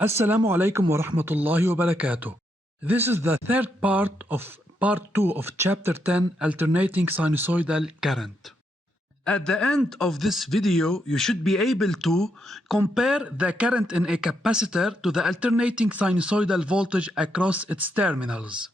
Assalamu alaikum wa rahmatullahi wa barakatuh. This is the third part of part 2 of chapter 10, alternating sinusoidal current. At the end of this video, you should be able to compare the current in a capacitor to the alternating sinusoidal voltage across its terminals.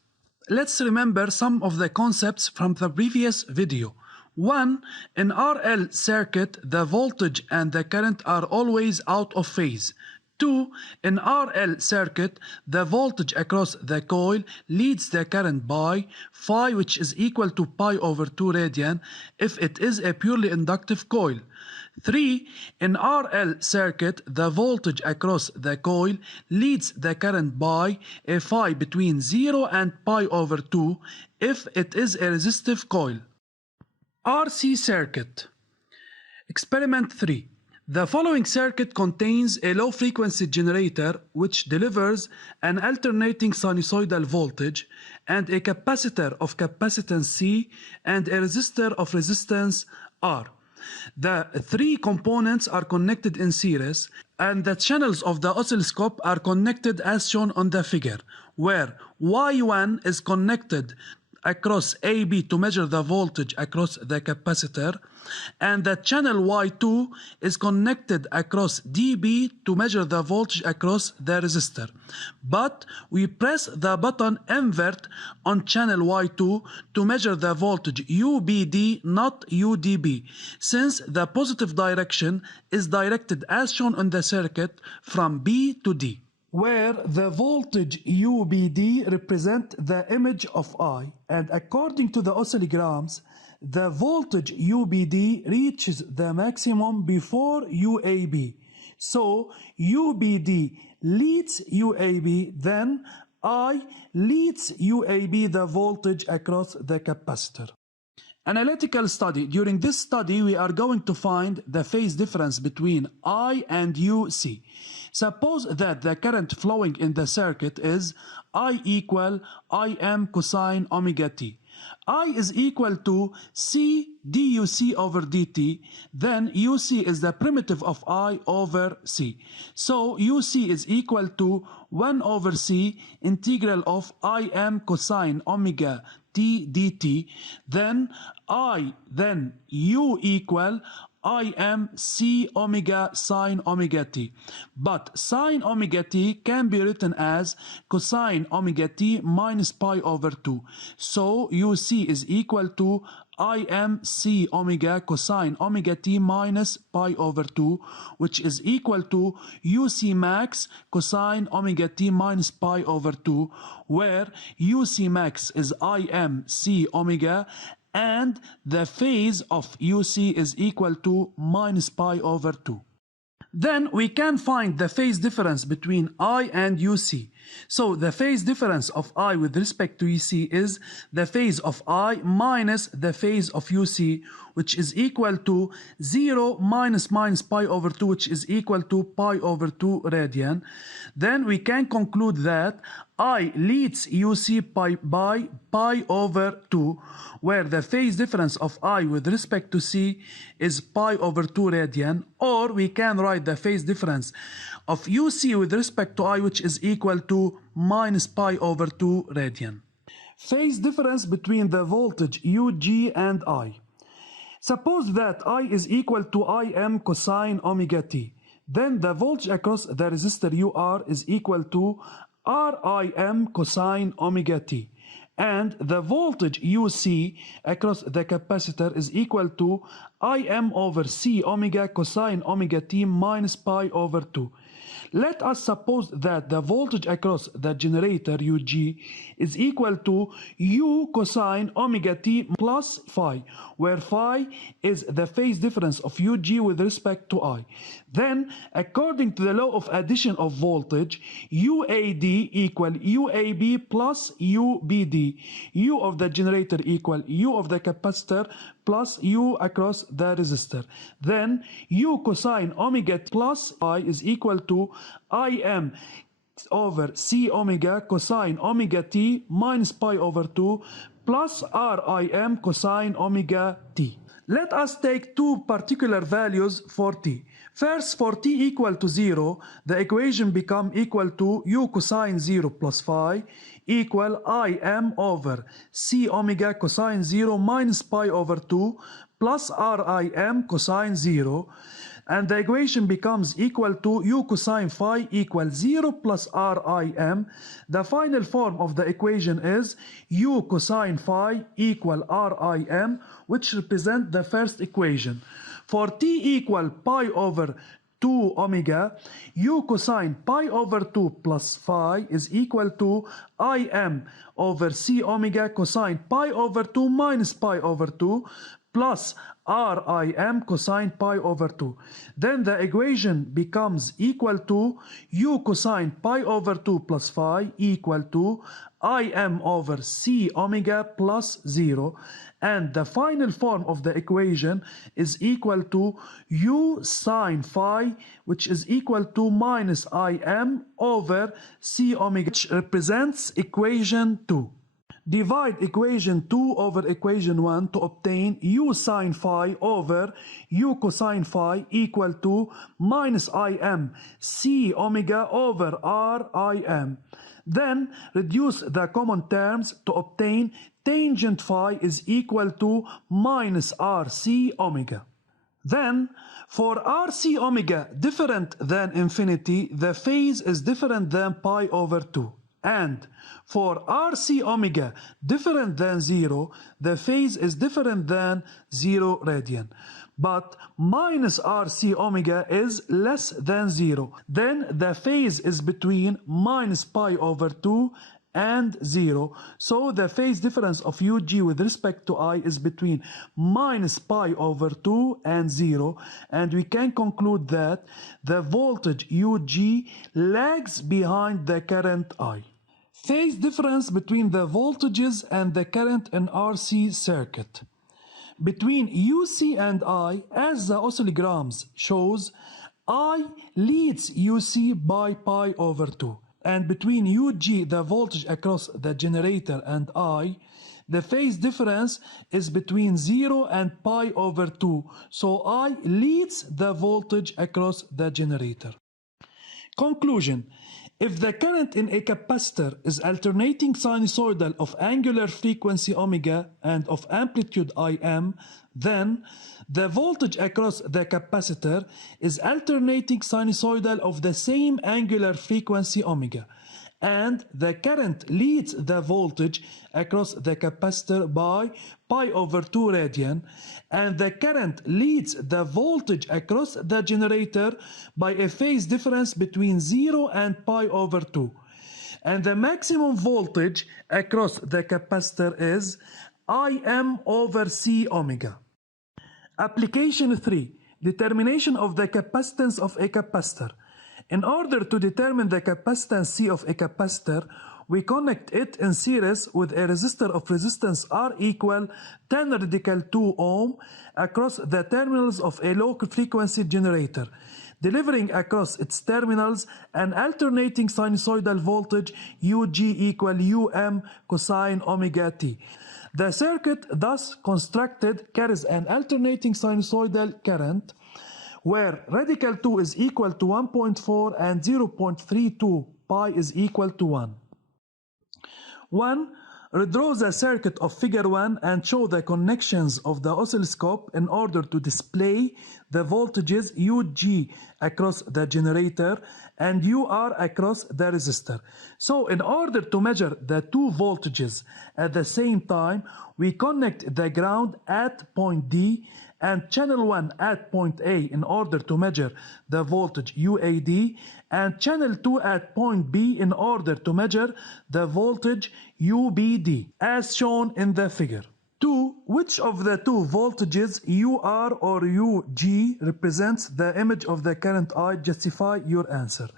Let's remember some of the concepts from the previous video. 1. In RL circuit, the voltage and the current are always out of phase. 2. In RL circuit, the voltage across the coil leads the current by phi, which is equal to pi over 2 radian if it is a purely inductive coil. 3. In RL circuit, the voltage across the coil leads the current by a phi between 0 and pi over 2 if it is a resistive coil. RC circuit. Experiment 3. The following circuit contains a low-frequency generator which delivers an alternating sinusoidal voltage and a capacitor of capacitance C and a resistor of resistance R. The three components are connected in series and the channels of the oscilloscope are connected as shown on the figure, where Y1 is connected across AB to measure the voltage across the capacitor, and the channel Y2 is connected across DB to measure the voltage across the resistor. But we press the button invert on channel Y2 to measure the voltage UBD, not UDB, since the positive direction is directed as shown on the circuit from B to D, where the voltage UBD represent the image of I, and according to the oscillograms, the voltage UBD reaches the maximum before UAB. So UBD leads UAB, then I leads UAB the voltage across the capacitor. Analytical study. During this study, we are going to find the phase difference between I and UC. Suppose that the current flowing in the circuit is I equal Im cosine omega t. I is equal to C duc over dt, then UC is the primitive of I over C. So UC is equal to 1 over C integral of Im cosine omega t dt, then U equal Im C omega sine omega t. But sine omega t can be written as cosine omega t minus pi over 2. So UC is equal to Im C omega cosine omega t minus pi over 2, which is equal to UC max cosine omega t minus pi over 2, where UC max is Im C omega and the phase of UC is equal to minus pi over 2. Then we can find the phase difference between I and UC. So the phase difference of I with respect to UC is the phase of I minus the phase of UC, which is equal to 0 minus pi over 2, which is equal to pi over 2 radian. Then we can conclude that I leads UC by pi over 2, where the phase difference of I with respect to C is pi over 2 radian, or we can write the phase difference of UC with respect to I, which is equal to minus pi over 2 radian. Phase difference between the voltage UG and I. Suppose that I is equal to Im cosine omega t. Then the voltage across the resistor UR is equal to Rim cosine omega t. And the voltage UC across the capacitor is equal to Im over C omega cosine omega t minus pi over 2. Let us suppose that the voltage across the generator UG is equal to U cosine omega t plus phi, where phi is the phase difference of UG with respect to I. Then, according to the law of addition of voltage, UAD equal UAB plus UBD. U of the generator equal U of the capacitor plus U across the resistor. Then U cosine omega plus I is equal to Im over C omega cosine omega t minus pi over 2 plus Rim cosine omega t. Let us take two particular values for t. First, for t equal to 0, the equation becomes equal to u cosine 0 plus phi equal Im over c omega cosine 0 minus pi over 2 plus Rim cosine 0. And the equation becomes equal to u cosine phi equals 0 plus Rim. The final form of the equation is u cosine phi equal Rim, which represent the first equation. For t equal pi over 2 omega, u cosine pi over 2 plus phi is equal to Im over c omega cosine pi over 2 minus pi over 2 plus Rim cosine pi over 2. Then the equation becomes equal to u cosine pi over 2 plus phi equal to Im over c omega plus 0. And the final form of the equation is equal to u sine phi, which is equal to minus Im over c omega, which represents equation 2. Divide equation 2 over equation 1 to obtain u sine phi over u cosine phi equal to minus Im c omega over Rim. Then reduce the common terms to obtain tangent phi is equal to minus Rc omega. Then, for Rc omega different than infinity, the phase is different than pi over 2. And for Rc omega different than 0, the phase is different than 0 radian. But minus Rc omega is less than 0. Then the phase is between minus pi over 2 and 0. So the phase difference of UG with respect to I is between minus pi over 2 and 0. And we can conclude that the voltage UG lags behind the current I. Phase difference between the voltages and the current in RC circuit. Between UC and I, as the oscillograms shows, I leads UC by pi over 2. And between UG, the voltage across the generator, and I, the phase difference is between 0 and pi over 2. So I leads the voltage across the generator. Conclusion. If the current in a capacitor is alternating sinusoidal of angular frequency omega and of amplitude Im, then the voltage across the capacitor is alternating sinusoidal of the same angular frequency omega, and the current leads the voltage across the capacitor by pi over 2 radian, and the current leads the voltage across the generator by a phase difference between 0 and pi over 2. And the maximum voltage across the capacitor is Im over c omega. Application 3. Determination of the capacitance of a capacitor. In order to determine the capacitance C of a capacitor, we connect it in series with a resistor of resistance R equal 10 radical 2 ohm across the terminals of a low frequency generator, delivering across its terminals an alternating sinusoidal voltage UG equal UM cosine omega t. The circuit thus constructed carries an alternating sinusoidal current where radical 2 is equal to 1.4 and 0.32 pi is equal to 1. 1. Redraw the circuit of figure 1 and show the connections of the oscilloscope in order to display the voltages UG across the generator and UR across the resistor. So in order to measure the two voltages at the same time, we connect the ground at point D and channel 1 at point A in order to measure the voltage UAD, and channel 2 at point B in order to measure the voltage UBD, as shown in the figure. 2. Which of the two voltages UR or UG represents the image of the current I? Justify your answer.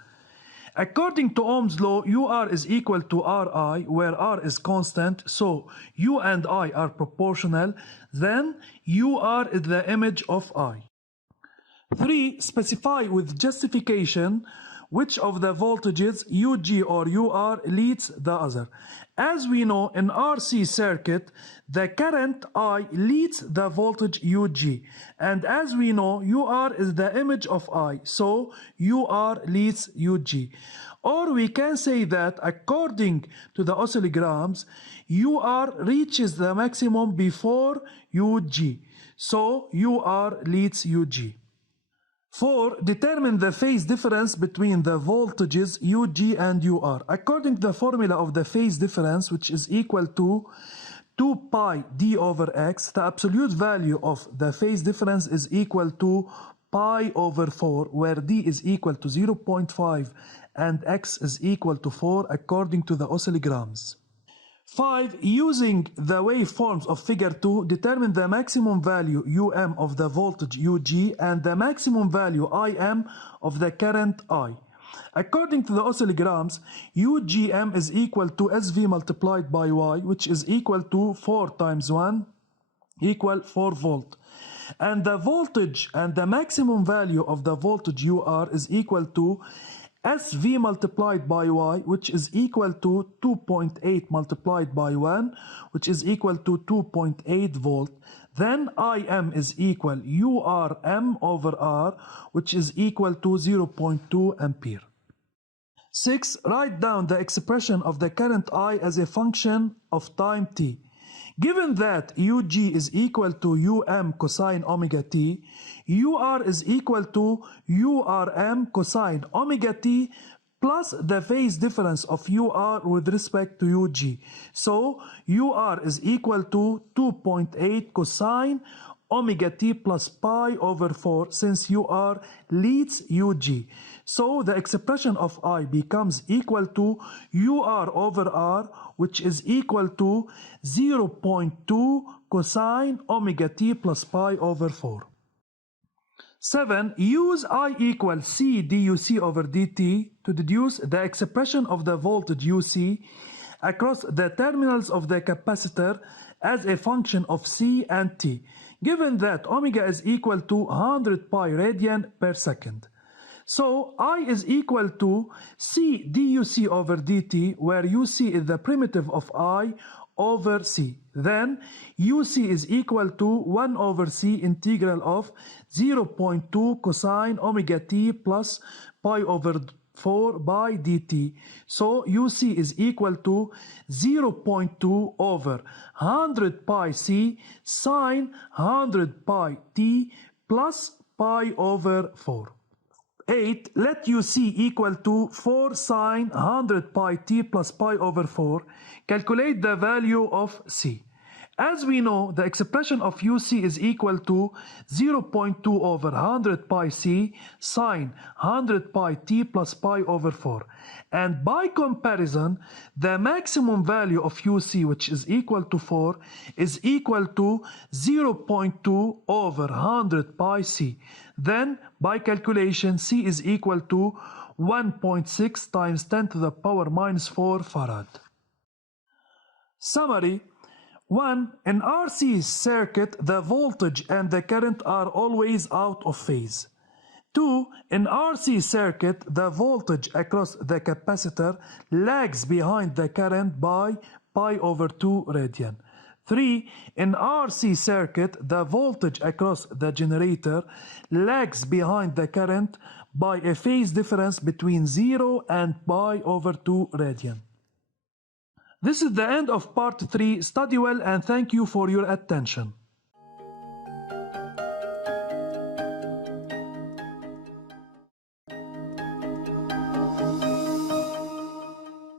According to Ohm's law, UR is equal to Ri, where R is constant, so U and I are proportional, then UR is the image of I. 3. Specify with justification which of the voltages UG or UR leads the other. As we know, in RC circuit, the current I leads the voltage UG. And as we know, UR is the image of I, so UR leads UG. Or we can say that according to the oscillograms, UR reaches the maximum before UG, so UR leads UG. 4. Determine the phase difference between the voltages UG and UR. According to the formula of the phase difference, which is equal to 2 pi d over x, the absolute value of the phase difference is equal to pi over 4, where d is equal to 0.5 and x is equal to 4 according to the oscillograms. 5. Using the waveforms of figure 2, determine the maximum value Um of the voltage UG and the maximum value Im of the current I. According to the oscillograms, UGM is equal to SV multiplied by Y, which is equal to 4 times 1 equal 4 volt. And the voltage and the maximum value of the voltage UR is equal to SV multiplied by Y, which is equal to 2.8 multiplied by 1, which is equal to 2.8 volt. Then Im is equal URM over R, which is equal to 0.2 ampere. 6. Write down the expression of the current I as a function of time t. Given that UG is equal to UM cosine omega t, UR is equal to URM cosine omega t plus the phase difference of UR with respect to UG. So UR is equal to 2.8 cosine omega t plus pi over 4 since UR leads UG. So the expression of I becomes equal to UR over R, which is equal to 0.2 cosine omega t plus pi over 4. 7. Use I equals C duc over dt to deduce the expression of the voltage UC across the terminals of the capacitor as a function of C and T, given that omega is equal to 100 pi radian per second. So I is equal to C duc over dt, where UC is the primitive of I over C. Then UC is equal to 1 over C integral of 0.2 cosine omega t plus pi over 4 by dt. So UC is equal to 0.2 over 100 pi C sine 100 pi t plus pi over 4. 8. Let UC equal to 4 sine 100 pi t plus pi over 4. Calculate the value of C. As we know, the expression of UC is equal to 0.2 over 100 pi C sine 100 pi t plus pi over 4. And by comparison, the maximum value of UC, which is equal to 4, is equal to 0.2 over 100 pi C. Then, by calculation, C is equal to 1.6 times 10 to the power minus 4 farad. Summary. 1. In RC circuit, the voltage and the current are always out of phase. 2. In RC circuit, the voltage across the capacitor lags behind the current by pi over 2 radian. 3. In RC circuit, the voltage across the generator lags behind the current by a phase difference between 0 and pi over 2 radian. This is the end of part 3. Study well and thank you for your attention.